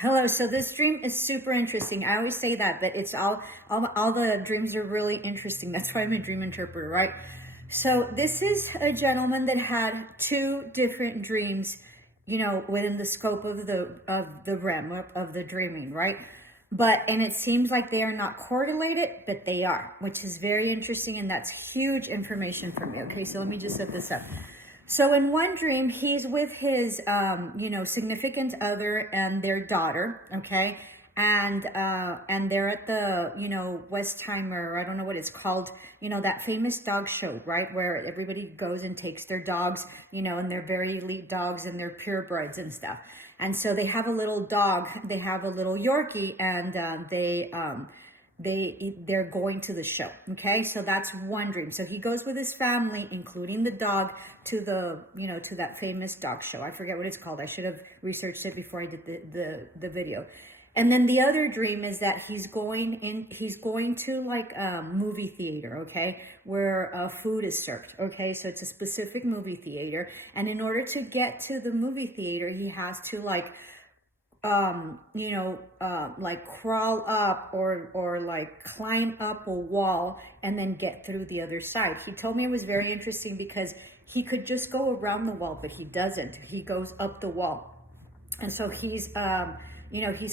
Hello. So this dream is super interesting. I always say that it's all the dreams are really interesting. That's why I'm a dream interpreter, right? So this is a gentleman that had two different dreams, within the scope of the realm of the dreaming, right? But and it seems like they are not correlated, but they are, which is very interesting, and that's huge information for me. Okay, so let me just set this up. So in one dream, he's with his, significant other and their daughter. Okay, and they're at the, Westheimer. I don't know what it's called. That famous dog show, right, where everybody goes and takes their dogs. And they're very elite dogs and they're purebreds and stuff. And so they have a little dog. They have a little Yorkie, and they're going to the show. Okay, so that's one dream. So he goes with his family, including the dog, to to that famous dog show. I forget what it's called. I should have researched it before I did the video. And then the other dream is that he's going to like a movie theater, okay, where food is served. Okay, so it's a specific movie theater, and in order to get to the movie theater, he has to like crawl up or like climb up a wall and then get through the other side. He told me it was very interesting because he could just go around the wall, but he doesn't. He goes up the wall. And so he's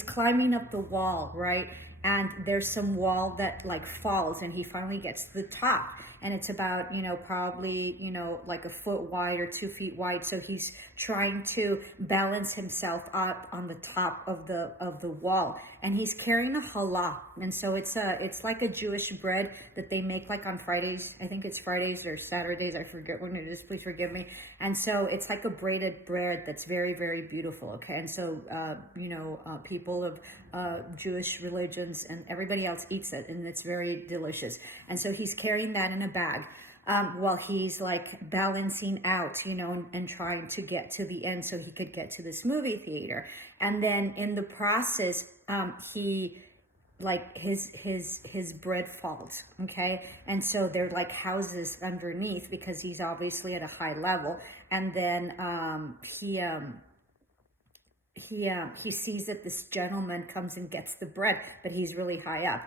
climbing up the wall, right? And there's some wall that like falls, and he finally gets to the top. And it's about, probably, like a foot wide or 2 feet wide. So he's trying to balance himself up on the top of the wall. And he's carrying a challah. And so it's like a Jewish bread that they make like on Fridays. I think it's Fridays or Saturdays. I forget when it is. Please forgive me. And so it's like a braided bread that's very, very beautiful. Okay. And so, people of Jewish religions and everybody else eats it, and it's very delicious. And so he's carrying that in a bag while he's like balancing out, and trying to get to the end so he could get to this movie theater. And then in the process, he like his bread falls. Okay, and so they're like houses underneath because he's obviously at a high level. And then he sees that this gentleman comes and gets the bread, but he's really high up.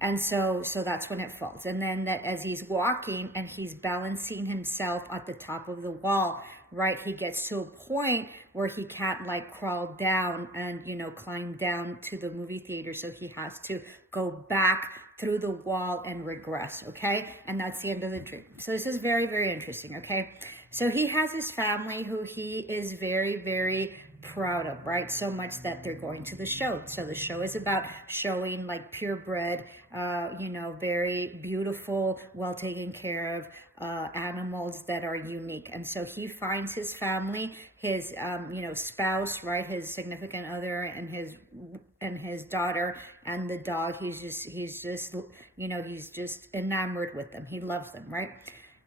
And so that's when it falls. And then that as he's walking and he's balancing himself at the top of the wall, right, he gets to a point where he can't like crawl down and, climb down to the movie theater. So he has to go back through the wall and regress. Okay. And that's the end of the dream. So this is very, very interesting. Okay. So he has his family who he is very, very proud of, right? So much that they're going to the show. So the show is about showing like purebred, very beautiful, well taken care of animals that are unique. And so he finds his family, his spouse, right, his significant other, and his daughter and the dog. He's just enamored with them. He loves them, right?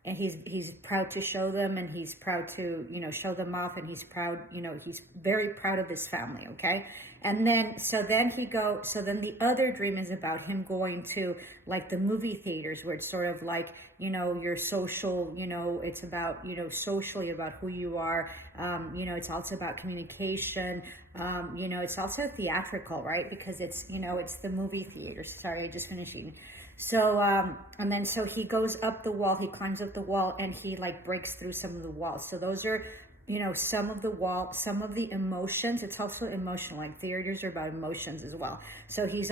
And he's proud to show them, and he's proud to, show them off, and he's proud, he's very proud of his family. Okay. And then, so then the other dream is about him going to like the movie theaters, where it's sort of like, your social, it's about, socially about who you are. It's also about communication. It's also theatrical, right? Because it's, it's the movie theaters. Sorry, I just finished eating. So, and then, so he goes up the wall, he climbs up the wall, and he like breaks through some of the walls. So those are, some of the emotions. It's also emotional, like theaters are about emotions as well. So he's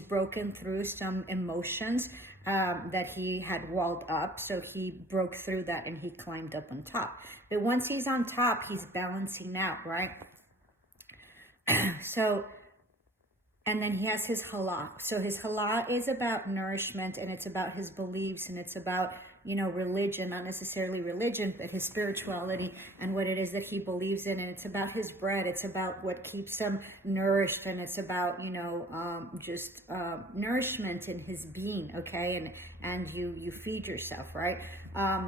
broken through some emotions, that he had walled up. So he broke through that and he climbed up on top. But once he's on top, he's balancing out, right? And then he has his halal. So his halal is about nourishment, and it's about his beliefs, and it's about, religion, not necessarily religion, but his spirituality and what it is that he believes in. And it's about his bread. It's about what keeps him nourished. And it's about, nourishment in his being. Okay. And you feed yourself, right?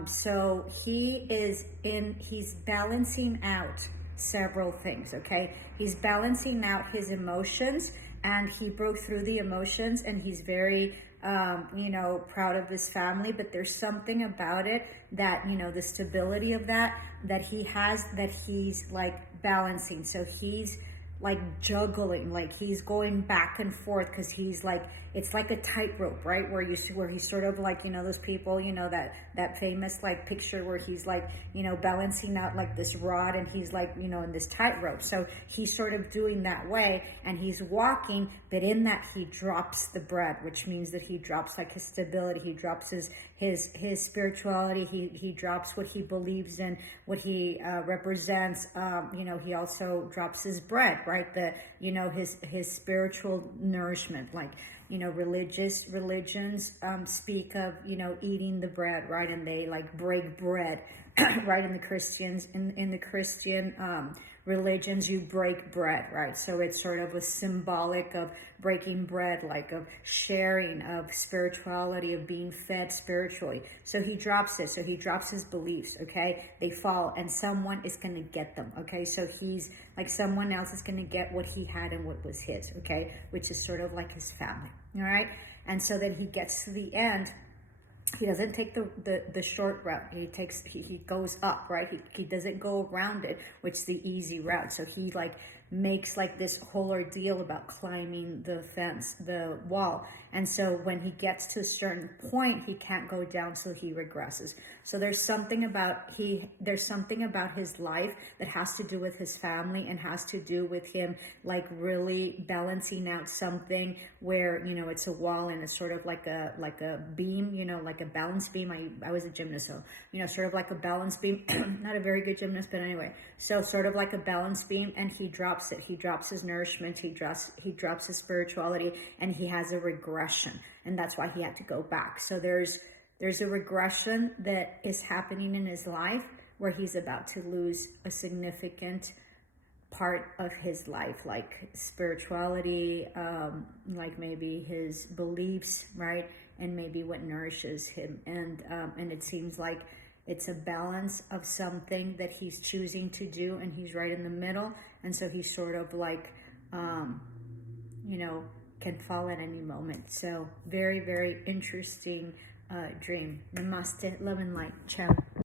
So he's balancing out several things. Okay. He's balancing out his emotions, and he broke through the emotions, and he's very, proud of his family. But there's something about it that, the stability of that he has, that he's like balancing. So he's juggling, like he's going back and forth, because he's like, it's like a tightrope, right? Where he's sort of like, those people, that famous like picture where he's like, balancing out like this rod, and he's like, in this tightrope. So he's sort of doing that way, and he's walking, but in that he drops the bread, which means that he drops like his stability, he drops his spirituality, he drops what he believes in, what he represents. He also drops his bread, right? His spiritual nourishment, like, religions speak of, eating the bread, right? And they like break bread, right? In the Christian religions, you break bread, right? So it's sort of a symbolic of breaking bread, like of sharing, of spirituality, of being fed spiritually. So he drops it. So he drops his beliefs, okay? They fall, and someone is going to get them, okay? So he's like, someone else is going to get what he had and what was his, okay? Which is sort of like his family, all right? And so then he gets to the end. He doesn't take the short route. He goes up, right? He doesn't go around it, which is the easy route. So he like makes like this whole ordeal about climbing the fence, the wall. And so when he gets to a certain point, he can't go down, so he regresses. So there's something about his life that has to do with his family, and has to do with him like really balancing out something where, it's a wall, and it's sort of like a beam, like a balance beam. I was a gymnast, so, sort of like a balance beam. Not a very good gymnast, but anyway. So sort of like a balance beam, and he drops it. He drops his nourishment, he drops his spirituality, and he has a regression. And that's why he had to go back. So there's a regression that is happening in his life, where he's about to lose a significant part of his life, like spirituality, like maybe his beliefs, right? And maybe what nourishes him. And it seems like it's a balance of something that he's choosing to do, and he's right in the middle. And so he's sort of like, can fall at any moment. So very, very interesting dream. Namaste, love and light. Ciao.